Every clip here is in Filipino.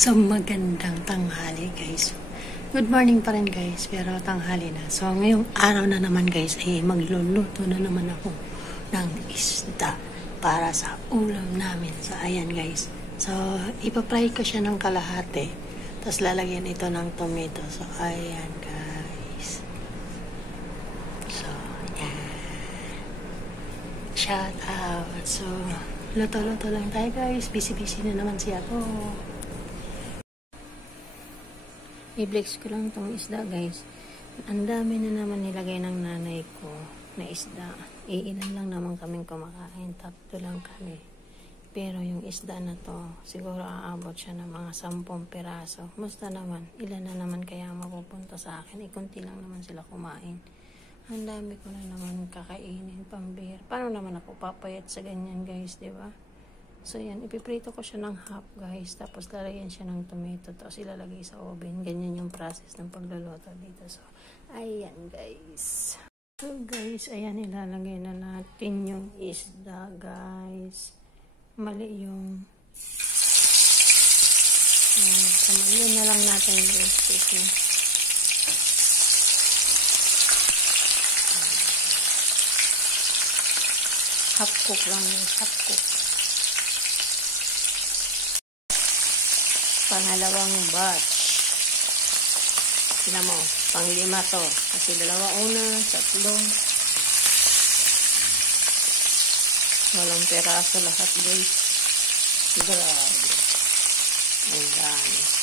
So, magandang tanghali guys. Good morning pa rin guys, pero tanghali na. So, ngayong araw na naman guys, ay magluluto na naman ako ng isda para sa ulam namin. So, ayan guys. So, ipapry ko siya ng kalahati. Tapos lalagyan ito ng tomato. So, ayan guys. So, ayan. Shout out. So, luto-luto lang tayo guys. Busy-busy na naman siya ako. I-flex ko lang tong isda guys. Ang dami na naman nilagay ng nanay ko na isda. Iilan lang naman kaming kumakain. 3 lang kami. Pero yung isda na to, siguro aabot siya ng mga 10 piraso. Musta naman, ilan na naman kaya mapupunta sa akin. Kunti lang naman sila kumain. Ang dami ko na naman kakainin, pambihira. Paano naman ako papayat sa ganyan guys, di ba? So yan, ipiprito ko siya ng half guys. Tapos lalagyan siya ng tomato. Tapos ilalagay sa oven. Ganyan yung process ng pagluluto dito. So, ayan guys. So guys, ayan, ilalagay na natin yung isda guys. Mali yung kamali na lang natin guys. Half cook lang guys, half cook. Pangalawang batch. Sila mo, pang-5 to. Kasi 2 una, 3. Walang peraso lahat guys. Grabe. Ang dami.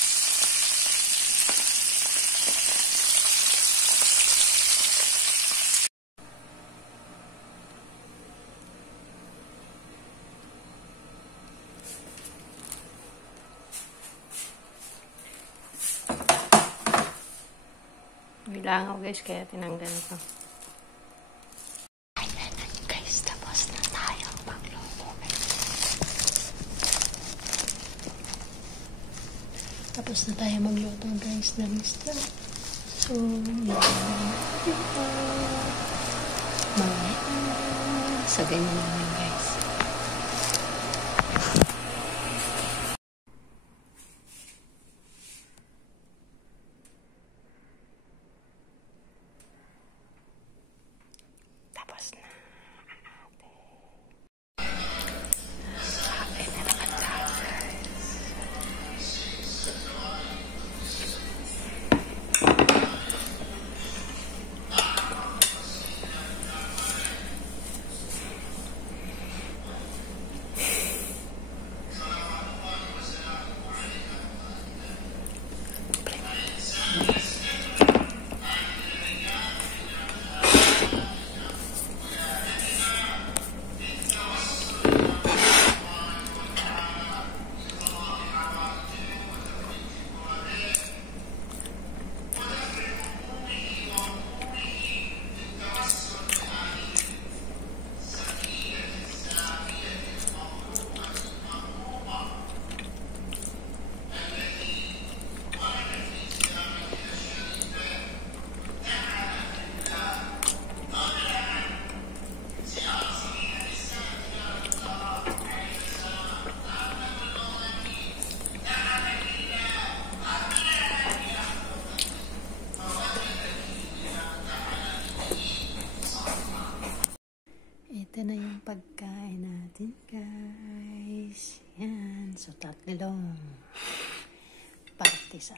Bilangaw guys, kaya tinanggal ko. Ayan guys, tapos na tayo magluto. Tapos na tayo magluto guys ng isda. So, sa ganyan naman guys. Ito na yung pagkain natin guys. Yan. So, 3 party sa